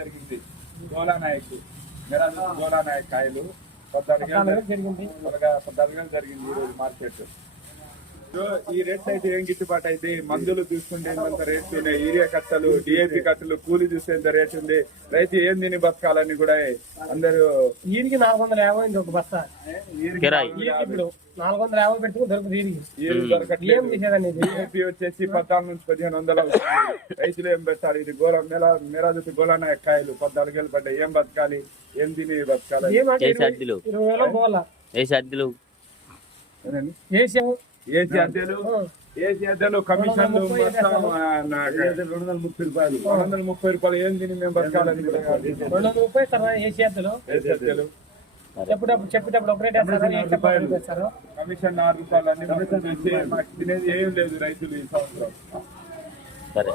జరిగింది. గోలా నాయక్ గోలా నాయక్ కాయలు. పద్నాలుగు జరిగింది. త్వరగా పద్నాలుగు జరిగింది ఈరోజు మార్కెట్. ఈ రేట్లు అయితే ఏం గిట్టుబాటు అయితే? మందులు చూసుకుంటే ఇంత రేట్లు ఉన్నాయి. యూరియా కట్టలు డిఏపి కట్టలు కూలి చూస్తే ఎంత రేట్ ఉంది. రైతు ఏం తిని బతకాలని కూడా అందరూ ఈడికి నాలుగు వందల యాభై ఉంది ఒక బస్తా. ఇప్పుడు నాలుగు వందల యాభై పెట్టుకుని దొరుకుతుంది ఏం ఏం దొరకట్లేదు డిఏపి వచ్చేసి పద్నాలుగు నుంచి పదిహేను వందలు రైతులు ఏం పెట్టాలి ఇది గోళ నెల మిరాజు గోళాన కాయలు పద్నాలుగు వేలు పడ్డాయి. ఏం బతకాలి? ఏం తిని బతకాలి? చేసే ఇరవై- వేలు అద్దెలు ఏనండి? వేసాము ఏసీ అద్దెలు ఏసీ అద్దెలు కమిషన్లు రెండు వందల ముప్పై రూపాయలు. రెండు వందల ముప్పై రూపాయలు ఏం తిని మేము బతకాలని రెండు వందల ముప్పై తర్వాత వేసి అద్దెలు ఏసీ అద్దెలు చెప్పేటప్పుడు చెప్పేటప్పుడు ఒక రేట్ వేస్తారా వేసేటప్పుడు వేస్తారు కమిషన్ రూపాయలు అన్ని మాకు తినేది ఏం లేదు రైతులు ఈ సంవత్సరం. సరే.